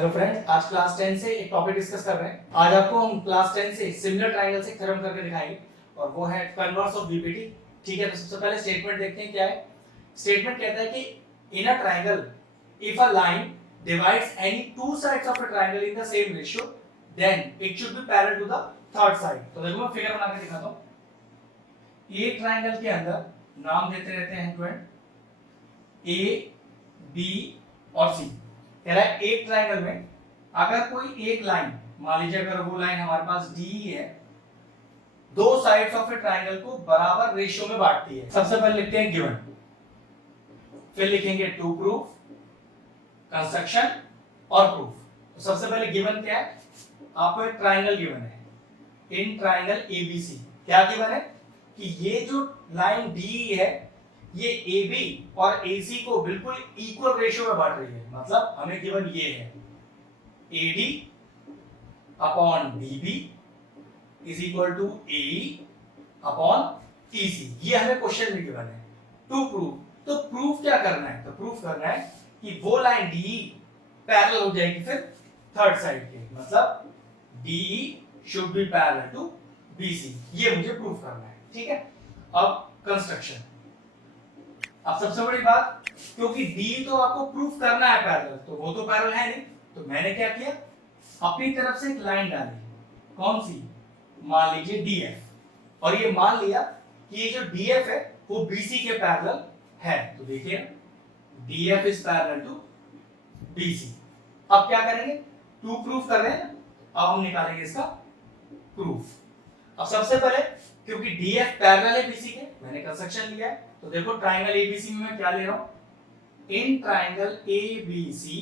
Hello friends, आज class 10 से एक टॉपिक डिस्कस कर रहे हैं। आज आपको हम क्लास 10 से सिमिलर ट्रायंगल से थ्योरम करके दिखाएंगे और वो है कन्वर्स ऑफ बीपीटी। ठीक है, तो सबसे पहले स्टेटमेंट देखते हैं क्या है। स्टेटमेंट कहता है कि in a triangle if a line divides any two sides of a triangle in the same ratio then it should be parallel to the third side. तो देखो मैं फिगर बना के दिखाता हूं। एक ट्रायंगल के अंदर नाम देते रहते हैं स्टूडेंट ए, बी और सी। कह रहा है एक ट्रायंगल में अगर कोई एक लाइन, मान लीजिए अगर वो लाइन हमारे पास डी है, दो साइड्स ऑफ ए ट्रायंगल को बराबर रेशियो में बांटती है। सबसे पहले लिखते हैं गिवन, फिर लिखेंगे टू प्रूफ, कंस्ट्रक्शन और प्रूफ। तो सबसे पहले गिवन क्या है, आपको एक ट्रायंगल गिवन है इन ट्रायंगल एबीसी। क्या गिवन है कि ये जो लाइन डी है ये AB और AC को बिल्कुल इक्वल रेशियो में बांट रही है। मतलब हमें गिवन ये है AD upon BB is equal to AE upon EC। ये हमें क्वेश्चन में गिवन है। टू प्रूफ, तो प्रूफ क्या करना है, तो प्रूफ करना है कि वो लाइन DE पैरेलल हो जाएगी फिर थर्ड साइड के, मतलब DE should be parallel to BC। ये मुझे प्रूफ करना है। ठीक है, अब कंस्ट्रक्शन। अब सबसे बड़ी बात, क्योंकि D तो आपको प्रूफ करना है पैरेलल, तो वो तो पैरेलल है नहीं, तो मैंने क्या किया, अपनी तरफ से एक लाइन डाली। कौन सी, मान लीजिए DF, और ये मान लिया कि ये जो DF है वो BC के पैरेलल है। तो देखिए DF is parallel to BC। अब क्या करेंगे, टू प्रूफ कर रहे हैं ना, अब हम निकालेंगे इसका प्रूफ। अब सबसे पहले क्योंकि DF पैरेलल है BC के, मैंने कंस्ट्रक्शन लिया है। तो देखो ट्रायंगल ABC में मैं क्या ले रहा हूं, in triangle ABC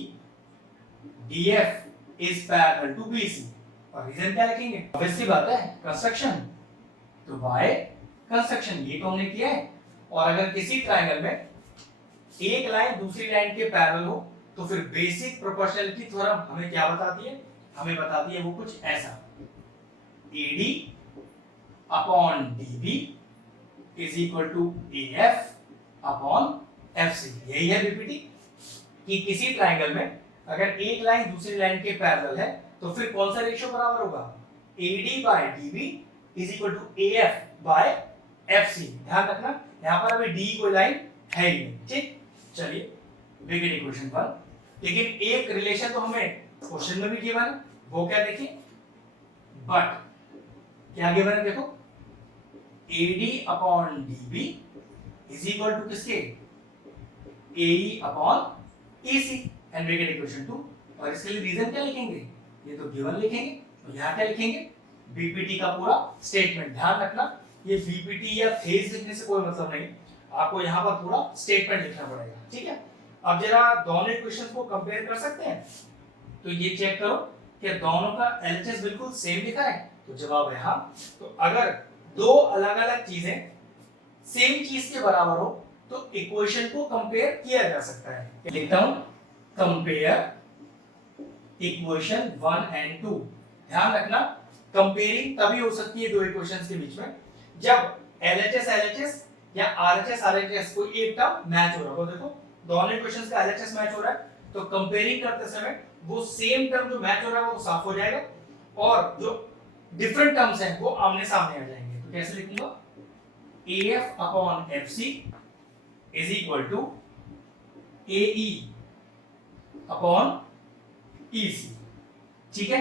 DF is parallel to BC। और रीजन क्या लिखेंगे, ऑब्वियस सी बात है कंस्ट्रक्शन, तो बाय कंस्ट्रक्शन। ये तो हमने किया है। और अगर किसी ट्रायंगल में एक लाइन दूसरी लाइन के पैरेलल हो तो फिर बेसिक प्रोपोर्शनलिटी थ्योरम हमें क्या बताती है, हमें बताती है वो कुछ ऐसा, AD upon DB is equal to AF upon FC। यही है बीपीटी कि किसी ट्रायंगल में अगर एक लाइन दूसरी लाइन के पैरेलल है तो फिर कौन सा रेशियो बराबर होगा, AD by DB is equal to AF by FC। ध्यान रखना यहां पर अभी D कोई लाइन है ही नहीं। ठीक, चलिए बिगिन इक्वेशन पर। लेकिन एक रिलेशन तो हमें क्वेश्चन में भी गिवन है, वो क्या देखिए, बट क्या गिवन है, देखो AD upon DB is equal to किसके, AE upon EC and make it equation 2। और इसके लिए रीजन क्या लिखेंगे, ये तो गिवन लिखेंगे, तो यहाँ क्या लिखेंगे, बीपीटी का पूरा स्टेटमेंट। ध्यान रखना ये बीपीटी या फेज लिखने से कोई मतलब नहीं, आपको यहाँ पर पूरा स्टेटमेंट लिखना पड़ेगा। ठीक है, अब जरा दोनों इक्वेशंस को कंपेयर कर सकते हैं। तो ये चेक करो कि दोनों का LHS बिल्कुल सेम लिखा है, तो जवाब है हाँ। तो अगर दो अलग अलग चीजें सेम चीज के बराबर हो तो इक्वेशन को कंपेयर किया जा सकता है। लिखता हूं कंपेयर इक्वेशन 1 एंड 2। ध्यान रखना कंपेयरिंग तभी हो सकती है दो इक्वेशंस के बीच में जब LHS या RHS कोई एक टर्म मैच हो रहा हो। देखो दोनों इक्वेशंस का LHS मैच हो रहा है, तो कंपेयरिंग करते समय वो सेम टर्म जो मैच हो रहा है वो साफ हो जाएगा और जो डिफरेंट टर्म्स हैं वो आमने सामने आ जाएंगे। तो कैसे लिखूंगा, AF upon FC is equal to AE upon EC। ठीक है,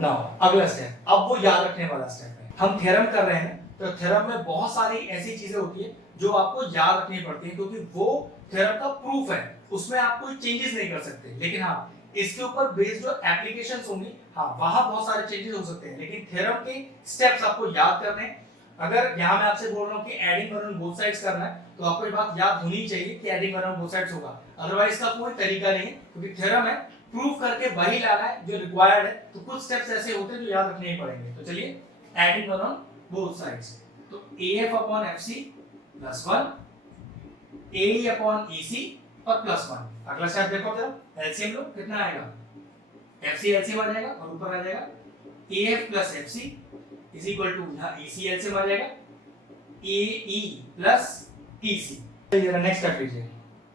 नाउ अगला स्टेप, अब वो याद रखने वाला स्टेप है। हम थ्योरम कर रहे हैं, तो थ्योरम में बहुत सारी ऐसी चीजें होती है जो आपको याद रखनी पड़ती है, क्योंकि वो थ्योरम का प्रूफ है, उसमें आप कोई चेंजेस नहीं कर सकते। लेकिन हाँ, इसके ऊपर बेस्ड जो एप्लीकेशंस होंगी, हाँ वहां बहुत सारे चेंजेस हो सकते हैं, लेकिन थ्योरम के स्टेप्स आपको याद करने हैं। अगर यहाँ मैं आपसे बोल रहा हूँ कि adding one on both sides करना है, तो आपको ये बात याद होनी चाहिए कि adding one on both sides होगा, अदरवाइज का कोई तरीका नहीं है, क्योंकि थ्योरम है, प्रूफ करके वही लाना है जो रिक्वायर्ड है। तो कुछ स्टेप्स ऐसे होते हैं जो याद रखने ही पड़ेंगे। तो चलिए adding one on both sides, तो AF upon FC plus 1, AE upon EC और प्लस 1। अगला स्टेप देखो जरा, एलसीएम लो, कितना आएगा, FC एलसीएम आ जाएगा और ऊपर आ जाएगा AF plus FC is equal to यहाँ EC एलसीएम आ जाएगा AE प्लस EC। तो ये नेक्स्ट कर लीजिए,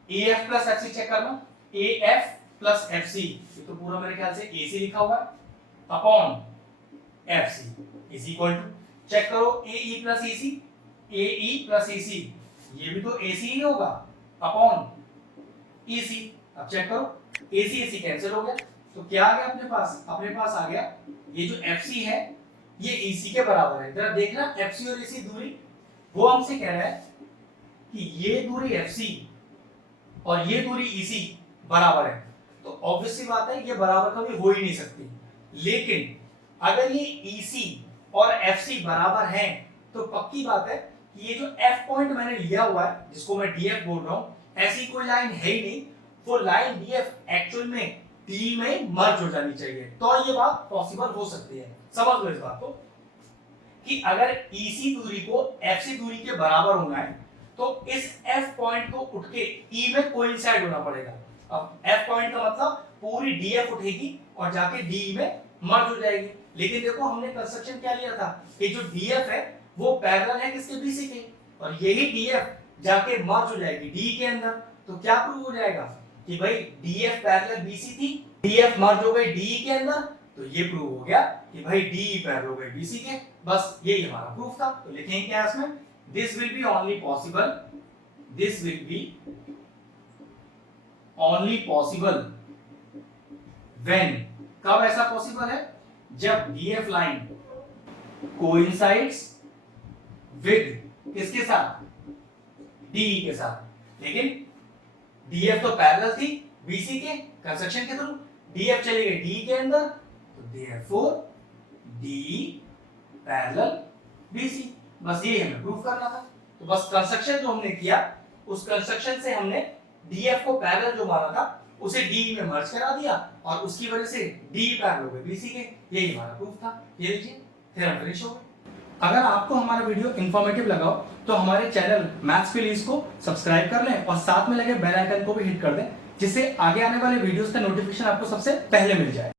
AF प्लस FC चेक करना, AF प्लस एफ सी, ये तो पूरा मेरे ख्याल से ए सी लिखा हुआ है, upon F C is equal to, check करो A E plus A C, A E plus ए सी, ये भी तो ए सी ही होगा, अपॉन ई सी। अब चेक करो ए सी कैंसिल हो गया, तो क्या आ गया अपने पास आ गया ये जो एफ सी है ये ई सी के बराबर है। जरा देखना एफ सी और ए सी दूरी, वो हमसे कह रहा है कि ये दूरी एफ सी और ये दूरी ई सी बराबर है, तो ऑब्वियस सी बात है ये बराबर कभी हो ही नहीं सकती। लेकिन अगर ये ई सी और एफ सी बराबर हैं तो पक्की बात है कि ये जो एफ पॉइंट मैंने लिया हुआ है जिसको मैं डी एफ बोल रहा हूं, ऐसी कोई लाइन है ही नहीं, वो लाइन डी एफ एक्चुअल में डी में मर्ज हो जानी चाहिए, तो ये बात पॉसिबल हो सकती है। समझ लो इस बात को कि अगर EC दूरी को FC दूरी के बराबर होना है तो इस F पॉइंट को उठ के E में कोइंसाइड होना पड़ेगा। अब F पॉइंट का मतलब पूरी DF उठेगी और जाके DE में मर्ज हो जाएगी। लेकिन देखो हमने कंस्ट्रक्शन क्या लिया था कि जो DF है वो पैरेलल है किसके BC के, और यही DF जाके मर्ज हो जाएगी DE के अंदर। तो क्या प्रूव हो जाएगा कि भाई DF पैरेलल BC थी, DF मर्ज हो गई DE के अंदर, तो ये प्रूव हो गया कि भाई DE पैरेलल हो गई BC के। बस यही हमारा प्रूफ था। तो लिखेंगे क्या इसमें, this will be only possible, this will be only possible when, कब ऐसा पॉसिबल है, जब DF लाइन कोइंसाइड्स विद किसके साथ, DE के साथ। लेकिन DF तो पैरेलल थी BC के कंस्ट्रक्शन के थ्रू, DF चली गई DE के अंदर, तो therefore DE पैरेलल BC। बस ये हमें प्रूफ करना था। तो बस कंस्ट्रक्शन जो हमने किया उस कंस्ट्रक्शन से हमने DF को पैरेलल जो माना था उसे DE में मर्ज करा दिया और उसकी वजह से DE पैरेलल हो गए BC के। यही हमारा प्रूफ था। ये लीजिए थ्योरम फिनिश हो गया। अगर आपको हमारा वीडियो इंफॉर्मेटिव लगा हो तो हमारे चैनल मैथ्स प्लीज को सब्सक्राइब कर लें और साथ में लगे बेल आइकन को भी हिट कर दें, जिससे आगे आने वाले वीडियोस का नोटिफिकेशन आपको सबसे पहले मिल जाए।